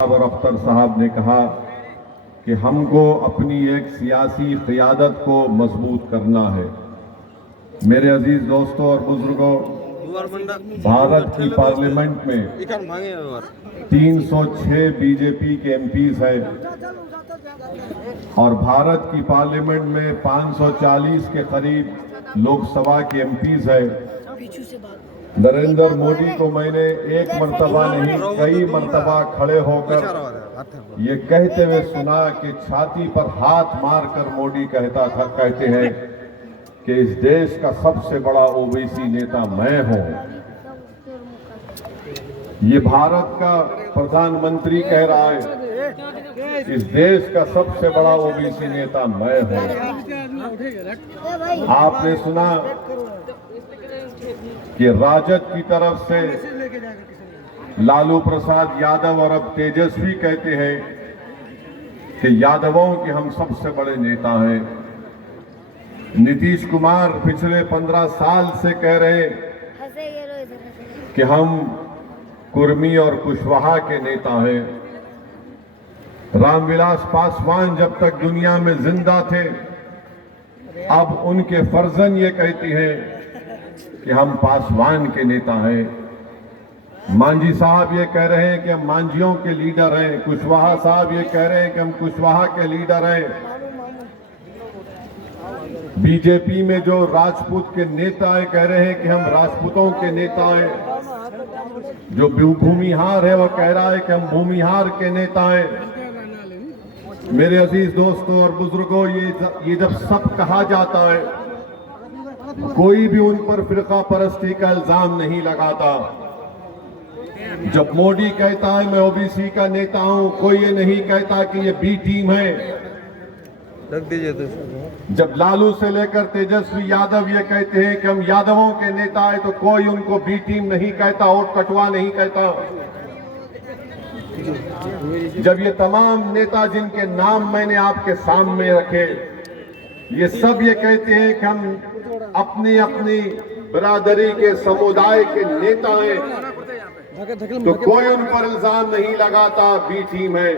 और अख्तर साहब ने कहा कि हमको अपनी एक सियासी क़ियादत को मजबूत करना है। मेरे अजीज दोस्तों और बुजुर्गों, भारत की पार्लियामेंट में 306 बीजेपी के एमपीज हैं और भारत की पार्लियामेंट में 540 के करीब लोकसभा के एमपीज हैं। नरेंद्र मोदी को मैंने एक मर्तबा नहीं कई मर्तबा खड़े होकर ये कहते हुए सुना कि छाती पर हाथ मारकर मोदी कहते हैं कि इस देश का सबसे बड़ा ओबीसी नेता मैं हूं। ये भारत का प्रधानमंत्री कह रहा है इस देश का सबसे बड़ा ओबीसी नेता मैं हूं। आपने सुना कि राजद की तरफ से लालू प्रसाद यादव और अब तेजस्वी कहते हैं कि यादवों के हम सबसे बड़े नेता हैं। नीतीश कुमार पिछले 15 साल से कह रहे कि हम कुर्मी और कुशवाहा के नेता हैं। रामविलास पासवान जब तक दुनिया में जिंदा थे, अब उनके फर्जन ये कहती हैं कि हम पासवान के नेता हैं। मांझी साहब ये कह रहे हैं कि हम मांझियों के लीडर हैं। कुशवाहा साहब ये कह रहे हैं कि हम कुशवाहा के लीडर हैं। बीजेपी में जो राजपूत के नेता है कह रहे हैं कि हम राजपूतों के नेता हैं। जो भूमिहार है वो कह रहा है कि हम भूमिहार के नेता हैं। मेरे अजीज दोस्तों और बुजुर्गों, ये जब सब कहा जाता है, कोई भी उन पर फिरका परस्ती का इल्जाम नहीं लगाता। जब मोदी कहता है मैं ओबीसी का नेता हूं, कोई ये नहीं कहता कि ये बी टीम है। रख दीजिए तो। जब लालू से लेकर तेजस्वी यादव ये कहते हैं कि हम यादवों के नेता हैं, तो कोई उनको बी टीम नहीं कहता, वोट कटवा नहीं कहता। जब ये तमाम नेता जिनके नाम मैंने आपके सामने रखे, ये सब ये कहते हैं कि हम अपनी अपनी बिरादरी के समुदाय के नेता हैं, तो कोई उन पर इल्जाम नहीं लगाता बी टीम है।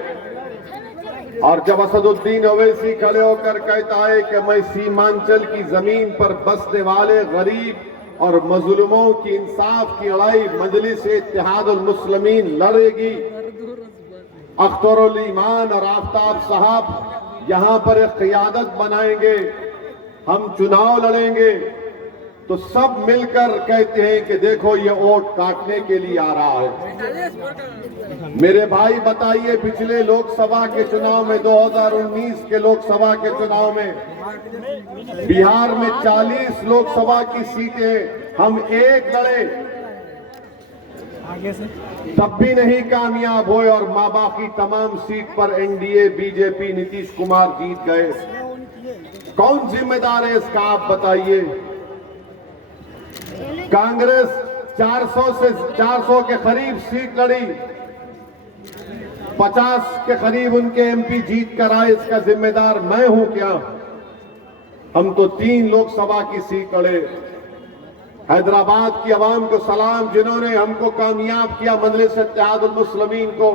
और जब असदुद्दीन ओवैसी खड़े होकर कहता है कि मैं सीमांचल की जमीन पर बसने वाले गरीब और मजलूमों की इंसाफ की लड़ाई मजलिस इत्तेहादुल मुस्लिमीन लड़ेगी। अख्तरुल ईमान और आफ्ताब साहब यहां पर एक क़ियादत बनाएंगे, हम चुनाव लड़ेंगे, तो सब मिलकर कहते हैं कि देखो ये वोट काटने के लिए आ रहा है। मेरे भाई बताइए, पिछले लोकसभा के चुनाव में 2019 के लोकसभा के चुनाव में बिहार में 40 लोकसभा की सीटें हम एक लड़े, तब भी नहीं कामयाब हुए और मां बाकी तमाम सीट पर एनडीए बीजेपी नीतीश कुमार जीत गए। कौन जिम्मेदार है इसका, आप बताइए। कांग्रेस 400 के करीब सीट लड़ी, 50 के करीब उनके एमपी जीत कर आए, इसका जिम्मेदार मैं हूं क्या? हम तो 3 लोकसभा की सीट लड़े। हैदराबाद की आवाम को सलाम, जिन्होंने हमको कामयाब किया मजलिस इत्तेहादुल मुस्लिमीन को।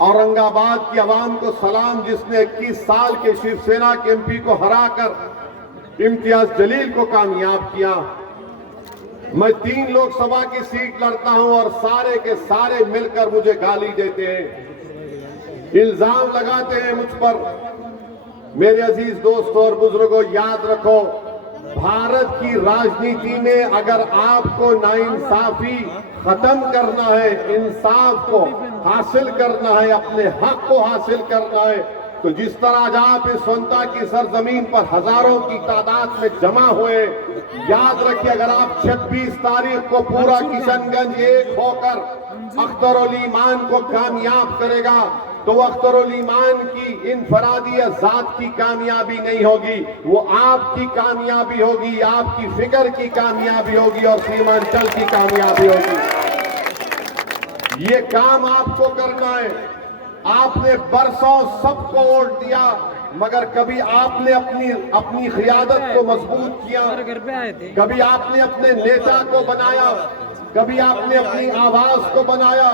औरंगाबाद की आवाम को सलाम, जिसने 21 साल के शिवसेना के एमपी को हराकर इम्तियाज जलील को कामयाब किया। मैं 3 लोकसभा की सीट लड़ता हूं और सारे के सारे मिलकर मुझे गाली देते हैं, इल्जाम लगाते हैं मुझ पर। मेरे अजीज दोस्तों और बुजुर्गों, याद रखो, भारत की राजनीति में अगर आपको नाइंसाफी खत्म करना है, इंसाफ को हासिल करना है, अपने हक को हासिल करना है, तो जिस तरह आज आप इस स्वतंत्रता की सरजमीन पर हजारों की तादाद में जमा हुए, याद रखिए, अगर आप 26 तारीख को पूरा किशनगंज एक होकर अख्तरुल ईमान को कामयाब करेगा, तो अख्तरुल ईमान की इनफरादी या जात की कामयाबी नहीं होगी, वो आपकी कामयाबी होगी, आपकी फिक्र की कामयाबी होगी और सीमांचल की कामयाबी होगी। ये काम आपको करना है। आपने बरसों सबको वोट दिया, मगर कभी आपने अपनी क़ियादत को मजबूत किया, कभी आपने अपने नेता को बनाया, कभी आपने अपनी आवाज को बनाया,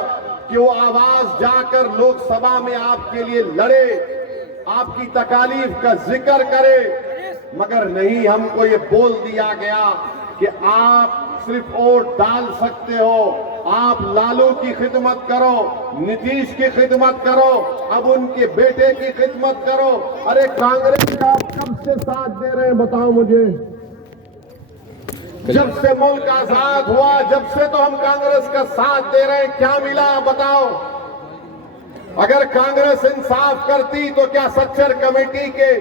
कि वो आवाज जाकर लोकसभा में आपके लिए लड़े, आपकी तकालीफ का जिक्र करे, मगर नहीं, हमको ये बोल दिया गया कि आप सिर्फ वोट डाल सकते हो, आप लालू की खिदमत करो, नीतीश की खिदमत करो, अब उनके बेटे की खिदमत करो। अरे कांग्रेस का आप कब से साथ दे रहे हैं बताओ मुझे? जब से मुल्क आजाद हुआ, जब से तो हम कांग्रेस का साथ दे रहे हैं, क्या मिला बताओ? अगर कांग्रेस इंसाफ करती तो क्या सच्चर कमेटी के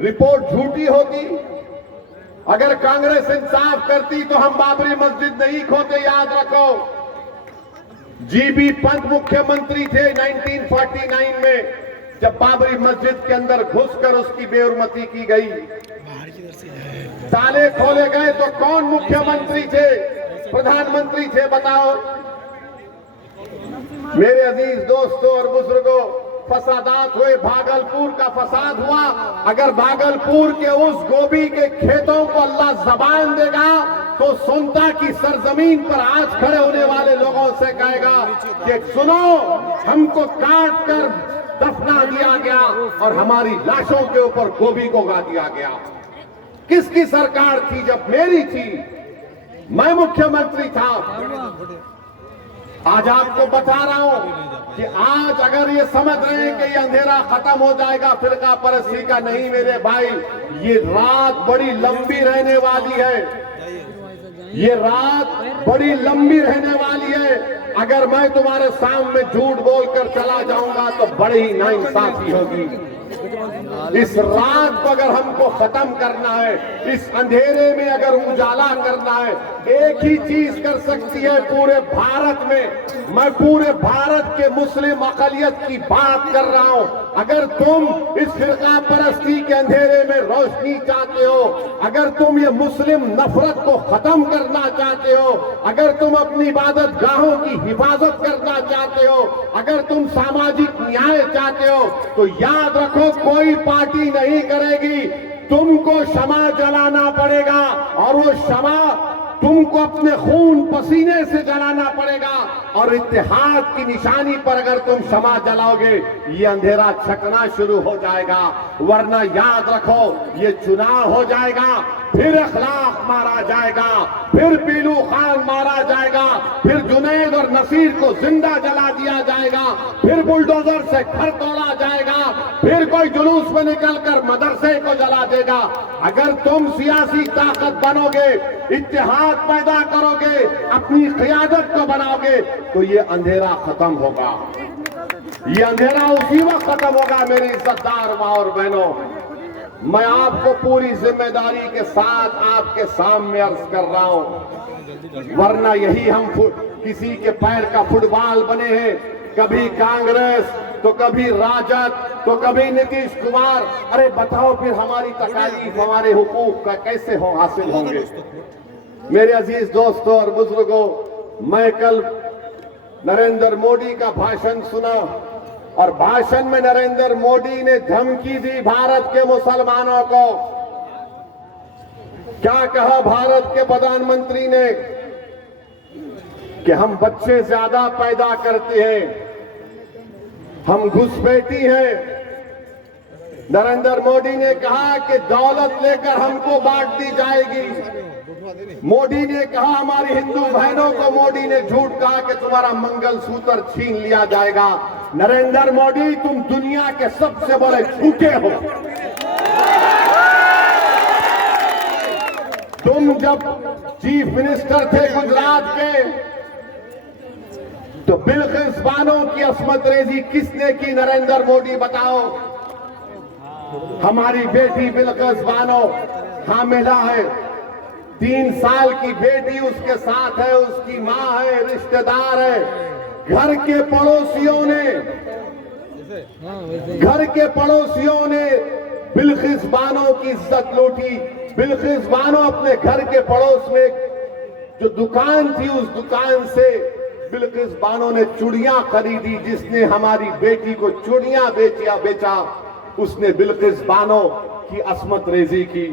रिपोर्ट झूठी होती? अगर कांग्रेस इंसाफ करती तो हम बाबरी मस्जिद नहीं खोते, याद रखो। जीबी पंत मुख्यमंत्री थे 1949 में, जब बाबरी मस्जिद के अंदर घुसकर उसकी बेहुरमती की गई, ताले खोले गए, तो कौन मुख्यमंत्री थे, प्रधानमंत्री थे बताओ? मेरे अजीज दोस्तों और बुजुर्गों, फसादात हुए, भागलपुर का फसाद हुआ। अगर भागलपुर के उस गोभी के खेतों को अल्लाह जबान देगा तो सोनता की सरजमीन पर आज खड़े होने वाले लोगों से कहेगा कि सुनो, हमको काट कर दफना दिया गया और हमारी लाशों के ऊपर गोभी को उगा दिया गया। किसकी सरकार थी? जब मेरी थी, मैं मुख्यमंत्री था। आज आपको बता रहा हूं कि आज अगर ये समझ रहे हैं कि ये अंधेरा खत्म हो जाएगा फिरका परस्ती का, नहीं मेरे भाई, ये रात बड़ी लंबी रहने वाली है, ये रात बड़ी लंबी रहने वाली है। अगर मैं तुम्हारे सामने झूठ बोलकर चला जाऊंगा तो बड़ी ही नाइंसाफी होगी। इस रात को अगर हमको खत्म करना है, इस अंधेरे में अगर उजाला करना है, एक ही चीज कर सकती है पूरे भारत में। मैं पूरे भारत के मुस्लिम अक़लियत की बात कर रहा हूं। अगर तुम इस फिरका परस्ती के अंधेरे में रोशनी चाहते हो, अगर तुम ये मुस्लिम नफरत को खत्म करना चाहते हो, अगर तुम अपनी इबादत गाहों की हिफाजत करना चाहते हो, अगर तुम सामाजिक न्याय चाहते हो, तो याद रखो, कोई पार्टी नहीं करेगी। तुमको शमा जलाना पड़ेगा और वो शमा तुमको अपने खून पसीने से जलाना पड़ेगा। और इत्तेहाद की निशानी पर अगर तुम शमा जलाओगे, ये अंधेरा छटना शुरू हो जाएगा। वरना याद रखो, ये चुनाव हो जाएगा, फिर अखलाक मारा जाएगा, फिर पीलू खान मारा जाएगा, फिर जुनैद और नसीर को जिंदा जला दिया जाएगा, फिर बुलडोजर से घर तोड़ा जाएगा, फिर कोई जुलूस में निकलकर मदरसे को जला देगा। अगर तुम सियासी ताकत बनोगे, इत्तेहाद पैदा करोगे, अपनी क़ियादत को बनाओगे, तो ये अंधेरा खत्म होगा। ये अंधेरा उसी वक्त खत्म होगा मेरे इज्जतदार माँ और बहनों। मैं आपको पूरी जिम्मेदारी के साथ आपके सामने अर्ज कर रहा हूं, वरना यही हम किसी के पैर का फुटबॉल बने हैं। कभी कांग्रेस, तो कभी राजद, तो कभी नीतीश कुमार। अरे बताओ फिर हमारी तकालीफ, हमारे हुकूक का कैसे हासिल होंगे? मेरे अजीज दोस्तों और बुजुर्गों, मैं कल नरेंद्र मोदी का भाषण सुना और भाषण में नरेंद्र मोदी ने धमकी दी भारत के मुसलमानों को। क्या कहा भारत के प्रधानमंत्री ने? कि हम बच्चे ज्यादा पैदा करते हैं, हम घुसपैठी हैं। नरेंद्र मोदी ने कहा कि दौलत लेकर हमको बांट दी जाएगी। मोदी ने कहा, हमारी हिंदू बहनों को मोदी ने झूठ कहा कि तुम्हारा मंगलसूत्र छीन लिया जाएगा। नरेंद्र मोदी, तुम दुनिया के सबसे बड़े झूठे हो। तुम जब चीफ मिनिस्टर थे गुजरात के, तो बिल्किस बानो की अस्मत रेजी किसने की? नरेंद्र मोदी बताओ। हमारी बेटी बिल्किस बानो हामिला है, 3 साल की बेटी उसके साथ है, उसकी मां है, रिश्तेदार है। घर के पड़ोसियों ने बिल्किस बानो की इज्जत लूटी। बिल्किस बानो अपने घर के पड़ोस में जो दुकान थी, उस दुकान से बिल्किस बानो ने चूड़ियां खरीदी। जिसने हमारी बेटी को चूड़ियां बेचा, उसने बिल्किस बानो की अस्मत रेजी की।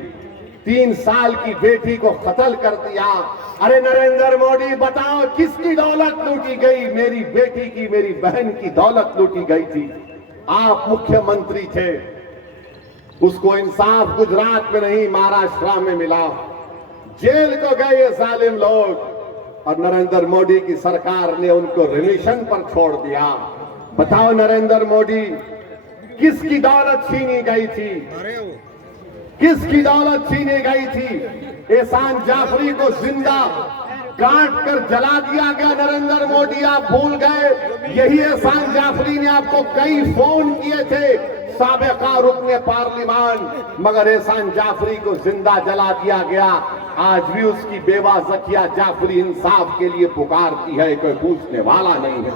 3 साल की बेटी को कत्ल कर दिया। अरे नरेंद्र मोदी बताओ किसकी दौलत लूटी गई? मेरी बेटी की, मेरी बहन की दौलत लूटी गई थी। आप मुख्यमंत्री थे, उसको इंसाफ गुजरात में नहीं महाराष्ट्र में मिला, जेल को गए ये जालिम लोग, और नरेंद्र मोदी की सरकार ने उनको रिमिशन पर छोड़ दिया। बताओ नरेंद्र मोदी किसकी दौलत छीनी गई थी? किसकी दौलत छीनी गई थी? एहसान जाफरी को जिंदा काट कर जला दिया गया। नरेंद्र मोदी आप भूल गए, यही एहसान जाफरी ने आपको कई फोन किए थे, साबिका रुकने पार्लिमान, मगर एहसान जाफरी को जिंदा जला दिया गया। आज भी उसकी बेवा जकिया जाफरी इंसाफ के लिए पुकारती है, कोई पूछने वाला नहीं है।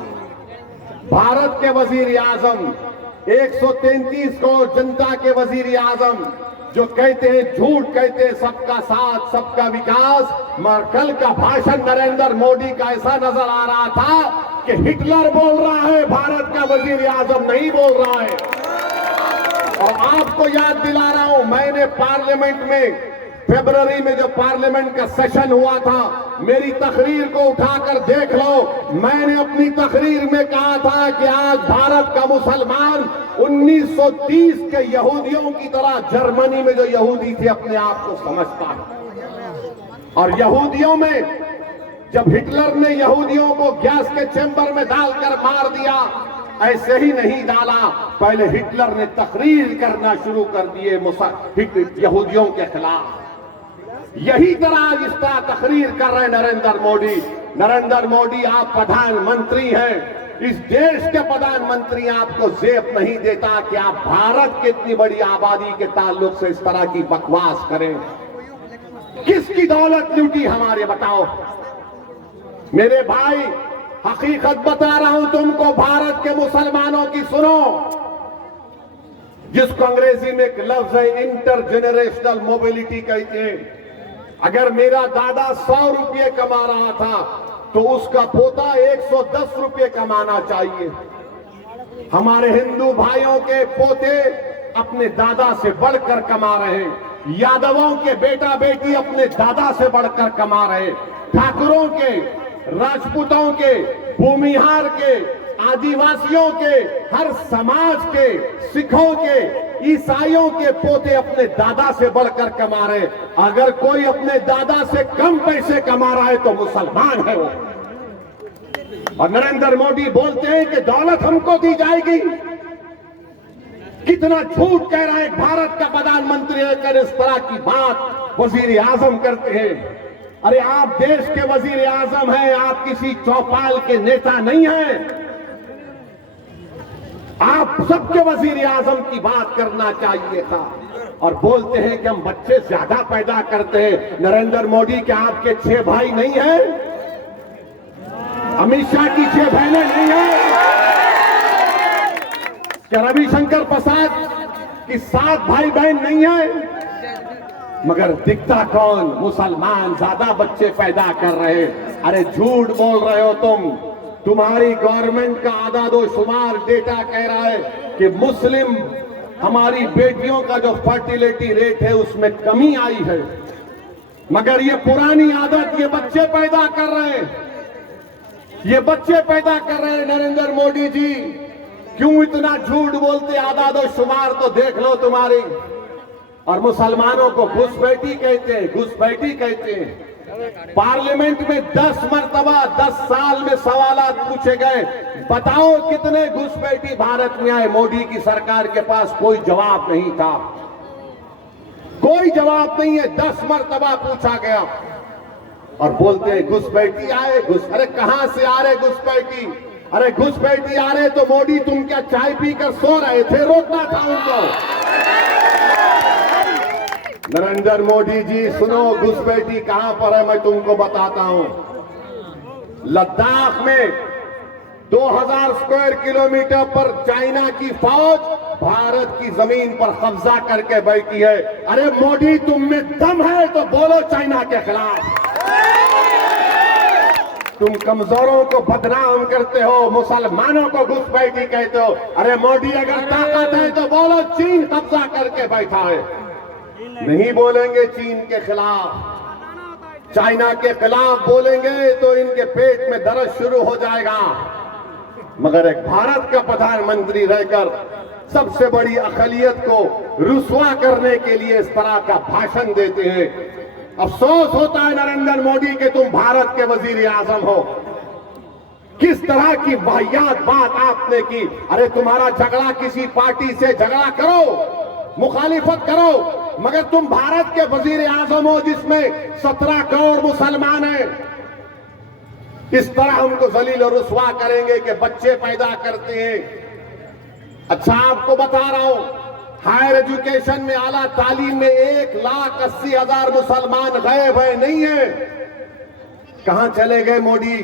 भारत के वजीर आजम 133 करोड़ जनता के वजीर आजम जो कहते हैं, झूठ कहते हैं सबका साथ सबका विकास, मगर कल का भाषण नरेंद्र मोदी का ऐसा नजर आ रहा था कि हिटलर बोल रहा है, भारत का वजीर आजम नहीं बोल रहा है। और आपको याद दिला रहा हूं, मैंने पार्लियामेंट में फरवरी में जो पार्लियामेंट का सेशन हुआ था, मेरी तकरीर को उठाकर देख लो। मैंने अपनी तकरीर में कहा था कि आज भारत का मुसलमान 1930 के यहूदियों की तरह जर्मनी में जो यहूदी थे अपने आप को समझता है। और यहूदियों में जब हिटलर ने यहूदियों को गैस के चैम्बर में डालकर मार दिया, ऐसे ही नहीं डाला, पहले हिटलर ने तकरीर करना शुरू कर दिए यहूदियों के खिलाफ। यही तरह इस तरह तकरीर कर रहे नरेंद्र मोदी। नरेंद्र मोदी आप प्रधानमंत्री हैं, इस देश के प्रधानमंत्री, आपको जेब नहीं देता कि आप भारत की इतनी बड़ी आबादी के ताल्लुक से इस तरह की बकवास करें। किसकी दौलत लूटी हमारे, बताओ मेरे भाई। हकीकत बता रहा हूं तुमको, भारत के मुसलमानों की सुनो, जिसको अंग्रेजी में एक लफ्ज है इंटरजेनरेशनल मोबिलिटी कहते हैं। अगर मेरा दादा 100 रुपये कमा रहा था तो उसका पोता 110 रुपये कमाना चाहिए। हमारे हिंदू भाइयों के पोते अपने दादा से बढ़कर कमा रहे हैं, यादवों के बेटा बेटी अपने दादा से बढ़कर कमा रहे हैं, ठाकुरों के, राजपूतों के, भूमिहार के, आदिवासियों के, हर समाज के, सिखों के, ईसाइयों के पोते अपने दादा से बढ़कर कमा रहे। अगर कोई अपने दादा से कम पैसे कमा रहा है तो मुसलमान है वो। और नरेंद्र मोदी बोलते हैं कि दौलत हमको दी जाएगी। कितना झूठ कह रहा है भारत का प्रधानमंत्री अगर इस तरह की बात वजीर आजम करते हैं। अरे आप देश के वजीर आजम हैं, आप किसी चौपाल के नेता नहीं हैं। आप सबके वजीर आजम की बात करना चाहिए था। और बोलते हैं कि हम बच्चे ज्यादा पैदा करते हैं। नरेंद्र मोदी क्या आपके 6 भाई नहीं हैं? अमित शाह की 6 बहनें नहीं हैं? क्या रविशंकर प्रसाद की 7 भाई बहन नहीं हैं? मगर दिखता कौन? मुसलमान ज्यादा बच्चे पैदा कर रहे हैं। अरे झूठ बोल रहे हो तुम। तुम्हारी गवर्नमेंट का आदादोशुमार डेटा कह रहा है कि मुस्लिम हमारी बेटियों का जो फर्टिलिटी रेट है उसमें कमी आई है, मगर ये पुरानी आदत ये बच्चे पैदा कर रहे हैं, ये बच्चे पैदा कर रहे हैं। नरेंद्र मोदी जी क्यों इतना झूठ बोलते? आदादोशुमार तो देख लो तुम्हारी। और मुसलमानों को घुसपैठी कहते हैं, घुसपैठी कहते हैं। पार्लियामेंट में 10 मरतबा 10 साल में सवालात पूछे गए, बताओ कितने घुसपैठी भारत में आए? मोदी की सरकार के पास कोई जवाब नहीं था, कोई जवाब नहीं है। 10 मरतबा पूछा गया और बोलते हैं घुसपैठी आए। अरे कहां से आ रहे घुसपैठी? अरे घुसपैठी आ रहे तो मोदी तुम क्या चाय पीकर सो रहे थे? रोकना था उनको। नरेंद्र मोदी जी सुनो, घुसपैठी कहां पर है मैं तुमको बताता हूं। लद्दाख में 2000 स्क्वायर किलोमीटर पर चाइना की फौज भारत की जमीन पर कब्जा करके बैठी है। अरे मोदी तुम में दम है तो बोलो चाइना के खिलाफ। तुम कमजोरों को बदनाम करते हो, मुसलमानों को घुसपैठी कहते हो। अरे मोदी अगर ताकत है तो बोलो चीन कब्जा करके बैठा है। नहीं बोलेंगे चीन के खिलाफ, चाइना के खिलाफ बोलेंगे तो इनके पेट में दर्द शुरू हो जाएगा। मगर एक भारत का प्रधानमंत्री रहकर सबसे बड़ी अक़लियत को रुस्वा करने के लिए इस तरह का भाषण देते हैं। अफसोस होता है नरेंद्र मोदी कि तुम भारत के वजीर आजम हो। किस तरह की वाहियात बात आपने की। अरे तुम्हारा झगड़ा किसी पार्टी से झगड़ा करो, मुखालिफत करो, मगर तुम भारत के वजीर आजम हो जिसमें 17 करोड़ मुसलमान हैं। इस तरह हमको जलील और रुस्वा करेंगे कि बच्चे पैदा करते हैं। अच्छा आपको बता रहा हूं, हायर एजुकेशन में, आला तालीम में 1,80,000 मुसलमान गायब है, नहीं है। कहां चले गए मोदी?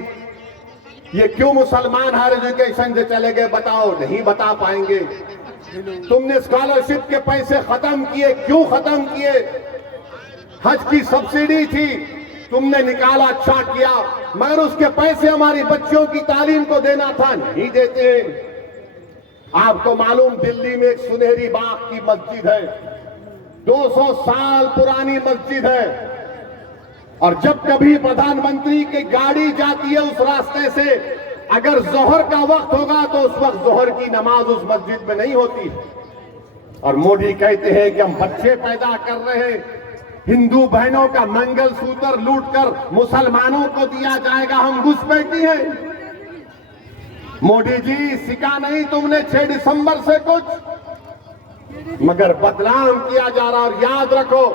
ये क्यों मुसलमान हायर एजुकेशन से चले गए बताओ? नहीं बता पाएंगे। तुमने स्कॉलरशिप के पैसे खत्म किए, क्यों खत्म किए? हज की सब्सिडी थी, तुमने निकाला, अच्छा किया, मगर उसके पैसे हमारी बच्चियों की तालीम को देना था, नहीं देते। आपको मालूम दिल्ली में एक सुनहरी बाग की मस्जिद है, 200 साल पुरानी मस्जिद है, और जब कभी प्रधानमंत्री की गाड़ी जाती है उस रास्ते से, अगर जोहर का वक्त होगा तो उस वक्त जोहर की नमाज उस मस्जिद में नहीं होती। और मोदी कहते हैं कि हम बच्चे पैदा कर रहे हैं, हिंदू बहनों का मंगलसूत्र लूटकर मुसलमानों को दिया जाएगा, हम घुसपैठी हैं। मोदी जी सिखा नहीं तुमने 6 दिसंबर से कुछ, मगर बदनाम किया जा रहा। और याद रखो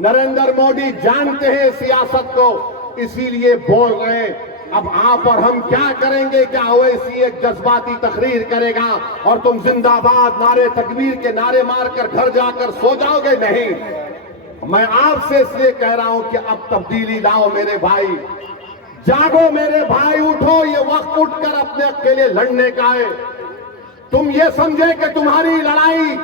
नरेंद्र मोदी जानते हैं सियासत को, इसीलिए बोल रहे हैं। अब आप और हम क्या करेंगे? क्या ओवैसी एक जज्बाती तकरीर करेगा और तुम जिंदाबाद नारे तकबीर के नारे मारकर घर जाकर सो जाओगे? नहीं। मैं आपसे इसलिए कह रहा हूं कि अब तब्दीली लाओ मेरे भाई, जागो मेरे भाई, उठो। ये वक्त उठकर अपने अकेले लड़ने का है। तुम ये समझे कि तुम्हारी लड़ाई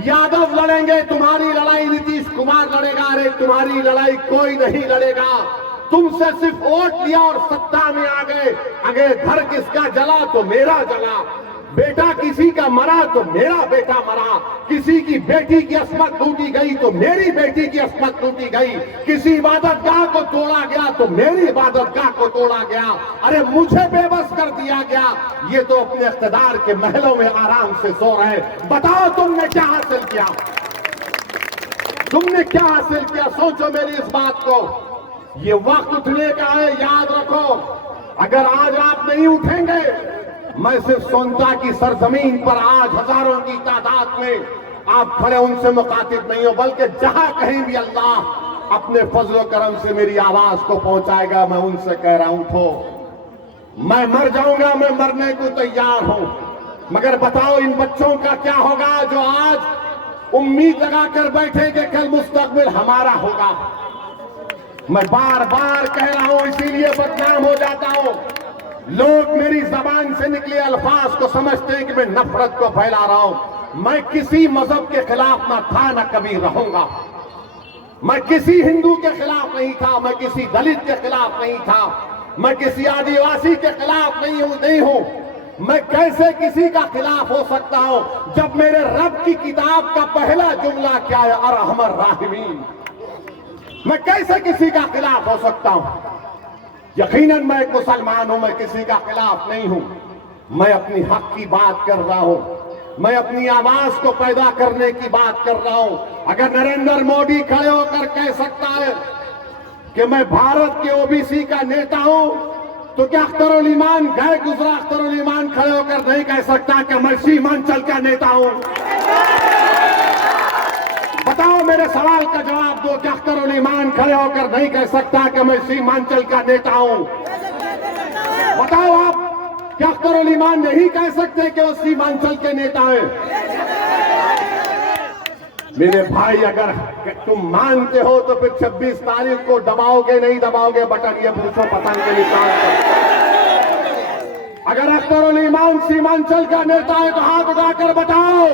यादव लड़ेंगे, तुम्हारी लड़ाई नीतीश कुमार लड़ेगा। अरे तुम्हारी लड़ाई कोई नहीं लड़ेगा। तुमसे सिर्फ वोट लिया और सत्ता में आ गए। अगर घर किसका जला तो मेरा जला, बेटा किसी का मरा तो मेरा बेटा मरा, किसी की बेटी की अस्मत टूटी गई तो मेरी बेटी की अस्मत टूटी गई, किसी इबादतगाह को तोड़ा गया तो मेरी इबादतगाह को तोड़ा गया। अरे मुझे बेबस कर दिया गया। ये तो अपने इख्तिदार के महलों में आराम से सो रहे। बताओ तुमने क्या हासिल किया? तुमने क्या हासिल किया? सोचो मेरी इस बात को। ये वक्त उठने का है, याद रखो। अगर आज आप नहीं उठेंगे, मैं सिर्फ सोनता की सरजमीन पर आज हजारों की तादाद में आप खड़े उनसे मुखातिब नहीं हो, बल्कि जहां कहीं भी अल्लाह अपने फजल करम से मेरी आवाज को पहुंचाएगा, मैं उनसे कह रहा हूं उठो। मैं मर जाऊंगा, मैं मरने को तैयार हूं, मगर बताओ इन बच्चों का क्या होगा जो आज उम्मीद लगाकर बैठे कि कल मुस्तकबिल हमारा होगा। मैं बार बार कह रहा हूं, इसीलिए बदनाम हो जाता हूं। लोग मेरी जबान से निकले अल्फाज को समझते हैं कि मैं नफरत को फैला रहा हूं। मैं किसी मजहब के खिलाफ ना था, ना कभी रहूंगा। मैं किसी हिंदू के खिलाफ नहीं था, मैं किसी दलित के खिलाफ नहीं था, मैं किसी आदिवासी के खिलाफ नहीं हूं। मैं कैसे किसी का खिलाफ हो सकता हूं जब मेरे रब की किताब का पहला जुमला क्या है? अरहमर राहिमीन। मैं कैसे किसी का खिलाफ हो सकता हूं? यकीनन मैं एक मुसलमान हूं, मैं किसी का खिलाफ नहीं हूं। मैं अपनी हक की बात कर रहा हूं, मैं अपनी आवाज को पैदा करने की बात कर रहा हूं। अगर नरेंद्र मोदी खड़े होकर कह सकता है कि मैं भारत के ओबीसी का नेता हूं, तो क्या अख्तरुल ईमान गए गुजरा अख्तरुल ईमान खड़े होकर नहीं कह सकता कि मैं सीमांचल का नेता हूं? बताओ, मेरे सवाल का जवाब दो। क्या अख्तरुल ईमान खड़े होकर नहीं कह सकता कि मैं सीमांचल का नेता हूं? बताओ आप, क्या अख्तरुल ईमान नहीं कह सकते कि वो सीमांचल के नेता हैं? मेरे भाई, अगर तुम मानते हो तो फिर 26 तारीख को दबाओगे नहीं दबाओगे बटन? ये पूछो पतंग के निकाल कर। अगर अख्तरुल ईमान सीमांचल का नेता है तो हाथ उठाकर बताओ।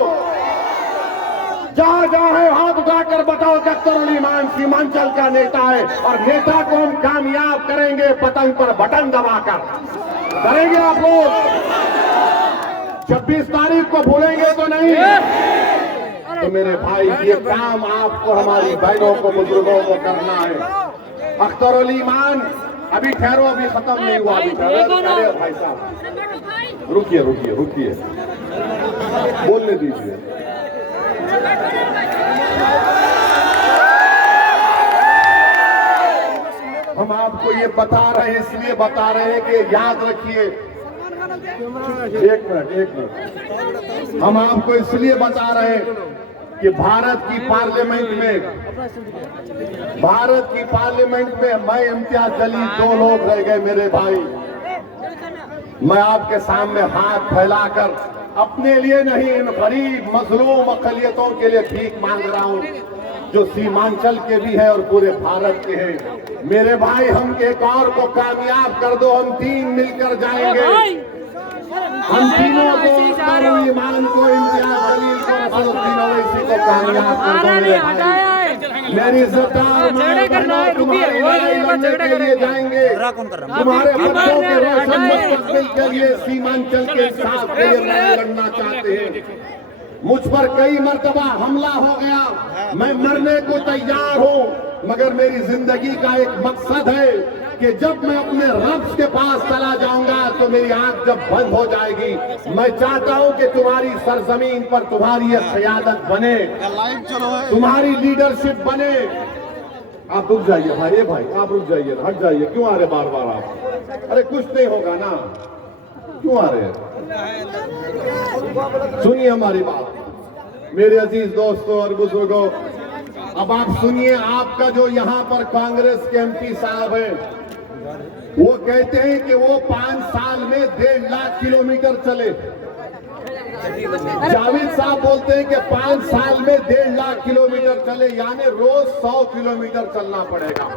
जहां जहां है हाथ उठाकर बताओ कि अख्तरुल ईमान सीमांचल का नेता है। और नेता को हम कामयाब करेंगे पतंग पर बटन दबाकर। करेंगे आप लोग? 26 तारीख को भूलेंगे तो नहीं? तो मेरे भाई ये काम आपको, हमारी बहनों को, बुजुर्गों को करना है। अख्तरुल ईमान अभी ठहरो, अभी खत्म नहीं हुआ, अभी ठहरो भाई साहब, रुकिए रुकिए रुकिए, बोलने दीजिए। हम आपको ये बता रहे हैं, इसलिए बता रहे हैं कि याद रखिए, एक मिनट, हम आपको इसलिए बता रहे हैं कि भारत की पार्लियामेंट में मैं, इम्तियाज जलील, 2 लोग रह गए मेरे भाई। मैं आपके सामने हाथ फैलाकर अपने लिए नहीं, इन गरीब मजलूम अकलियतों के लिए भीख मांग रहा हूं, जो सीमांचल के भी है और पूरे भारत के हैं। मेरे भाई, हम एक और को कामयाब कर दो, हम 3 मिलकर जाएंगे। हम तीनों को, अख्तरुल ईमान को, इम्तियाज जलील को, नसरुद्दीन ओवैसी को कामयाब कर दो मेरे भाई। मेरी इज्जतदार मां बहनों, तुम्हारी लड़ाई लड़ने के लिए जाएंगे, तुम्हारे बच्चों के रोशन मुस्तकबिल के लिए, सीमांचल के इंसाफ के लिए लड़ाई लड़ना चाहते हैं। मुझ पर कई मर्तबा हमला हो गया, मैं मरने को तैयार हूं, मगर मेरी जिंदगी का एक मकसद है कि जब मैं अपने रब के पास चला जाऊंगा तो मेरी आंख जब बंद हो जाएगी, मैं चाहता हूं कि तुम्हारी सरजमीन पर तुम्हारी ये क़यादत बने, तुम्हारी लीडरशिप बने। आप रुक जाइए भाई, भाई आप रुक जाइए, हट जाइए, क्यों आ रहे बार बार आप? अरे कुछ नहीं होगा ना, क्यों आ रहे हैं? सुनिए हमारी बात, मेरे अजीज दोस्तों और बुजुर्गों, अब आप सुनिए। आपका जो यहाँ पर कांग्रेस के MP साहब हैं, वो कहते हैं कि वो 5 साल में 1.5 लाख किलोमीटर चले। जावेद साहब बोलते हैं कि 5 साल में 1.5 लाख किलोमीटर चले, यानी रोज 100 किलोमीटर चलना पड़ेगा।